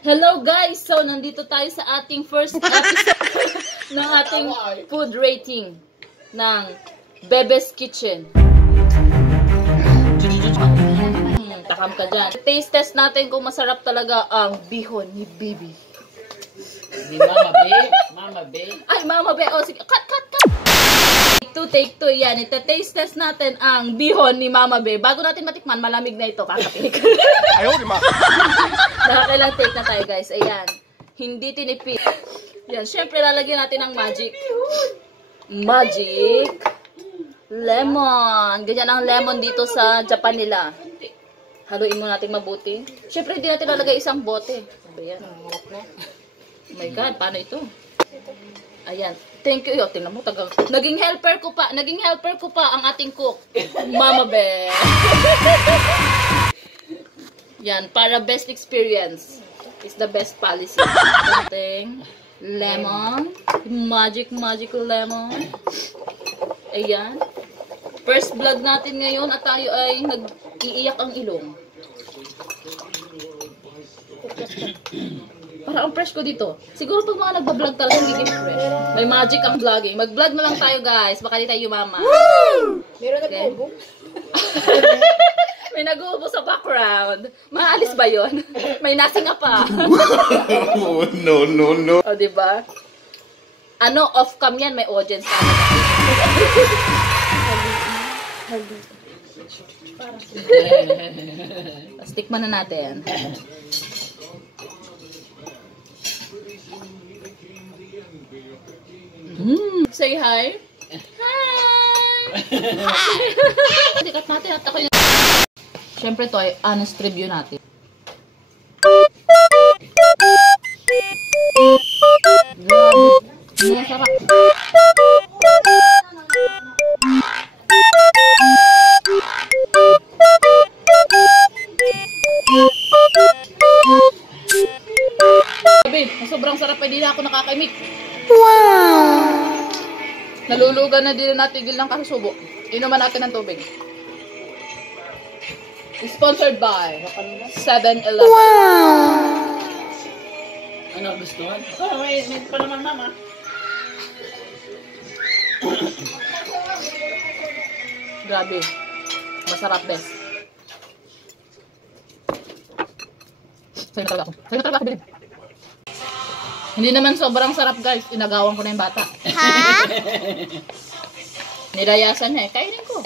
Hello guys! So, nandito tayo sa ating first episode ng ating food rating ng Bebe's Kitchen. Takam ka dyan. Taste test natin kung masarap talaga ang bihon ni Bibi. Ni Mama Be. Mama Be. Ay, Mama Be. Oh, sige. Cut! Take two. Yan. Ita-taste test natin ang bihon ni Mama Be. Bago natin matikman, malamig na ito. Kakapilik. Ayaw, di ma. Nakakailang take na tayo, guys. Ayan. Hindi tinipid. Yan. Siyempre, lalagyan natin ng magic. Magic lemon. Ganyan ang lemon dito sa Japan nila. Haluin mo natin mabuti. Siyempre, hindi natin lalagay isang bote. Ano yan? Oh my God, paano ito? Ayan. Thank you. Yo, tingnan mo, naging helper ko pa ang ating cook. Mama Be. Yan, para best experience is the best policy. Something. Lemon. Magic lemon. Ayan. First vlog natin ngayon at tayo ay nag-iiyak ang ilong. Para ang fresh ko dito. Siguro pag mga nagbablog talaga hindi fresh. May magic ang vlogging. Mag-vlog na lang tayo guys. Baka di tayo mama. Woo! Meron nag-ubo? May nag-uubo sa background. Maalis ba yon? May nasinga pa. Oh, no. O, diba? Ano, off-cam yan. May audience ka. Tikman na natin. Say hi. Hi! Dikat natin at ako yung... Siyempre to ay honest review natin. Grabe. Masarap. Grabe, sobrang sarap pa, hindi na ako nakakaimik. Wow! Nalulugan na din natigil ng kasusubo. Inuman natin ng tubig. Sponsored by 7-Eleven. Wow! Ano gusto mo? Oh, may pa naman mama. Grabe. Masarap, best. Sa'yo na talaga ako, bilib. Hindi naman sobrang sarap, guys. Inagawan ko na yung bata. Ha? Nilayasan niya eh. Kainin ko.